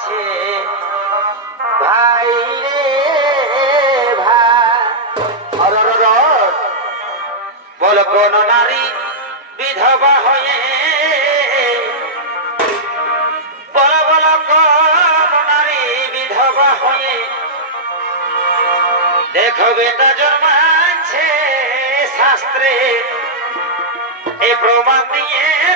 আছে। ভাই রে, ভাই। বল কোন নারী বিধবা হয়ে বল বল কোন নারী বিধবা হয়ে দেখো বেটা জন্মাচ্ছে শাস্ত্রে। এ প্রমাণ দিয়েছে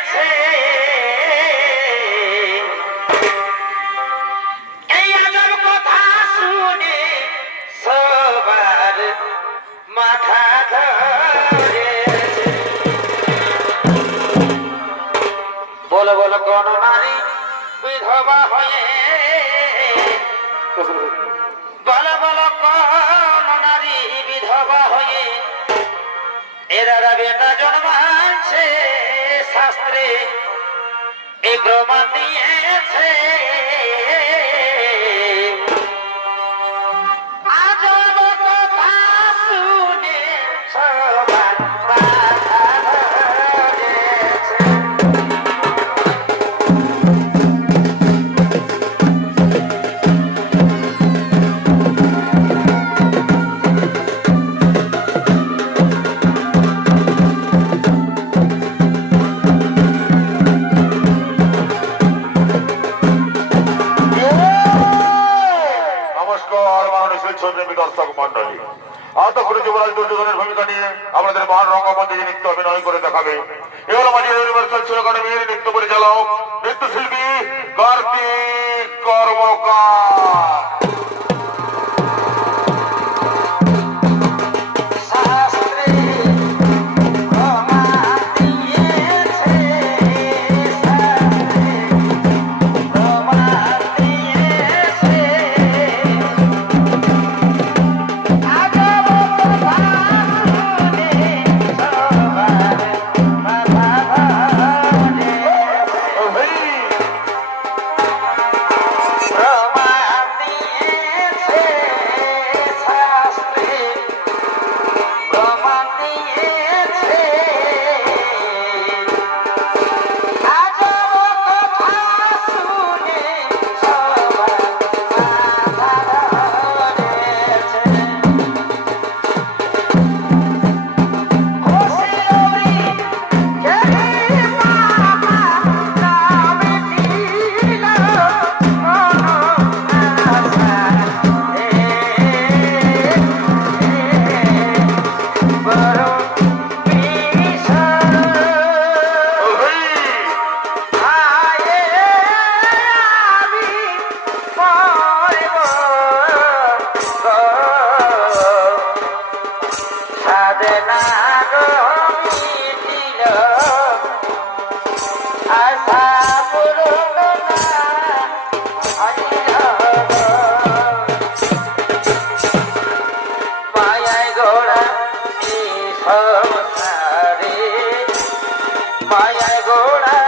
বলো বলো, কোন নারী বিধবা হয়ে বলো বলো, কোন নারী বিধবা হয়ে এরা বেটা জন্মাচ্ছে শাস্ত্রে এই প্রমাণ দিয়েছে যুবরাজ দুর্যোধনের ভূমিকা নিয়ে আমাদের মহান রঙ্গমঞ্চে যে নৃত্য অভিনয় করে দেখাবে। এবার মাঝে ইউনিভার্সাল ছিল একাডেমির নৃত্য পরিচালক, নৃত্যশিল্পী, কার্তিক কর্মকার। গোড়া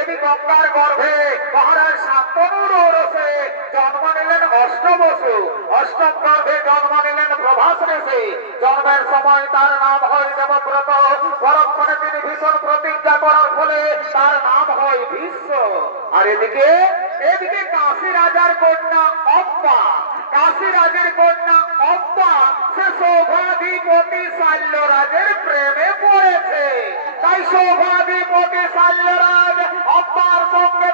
দেবী গঙ্গার গর্ভে মহারাজ শান্তনুর ওরসে জন্ম নিলেন অষ্টবসু অষ্টম গর্ভে জন্ম নিলেন প্রভাস ঋষি জন্মের সময় তার নাম হয় দেবব্রত। পরক্ষণে তিনি ভীষণ প্রতিজ্ঞা করার ফলে তার নাম হয় ভীষ্ম। আর এদিকে এদিকে কাশী রাজার কন্যা অপ্পা কাশী রাজের কন্যা শোভাধিপতি শাল্যরাজের প্রেমে পড়েছে। তাই শোভাধিপতি শাল্যরাজ অব্বার সঙ্গে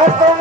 Gracias.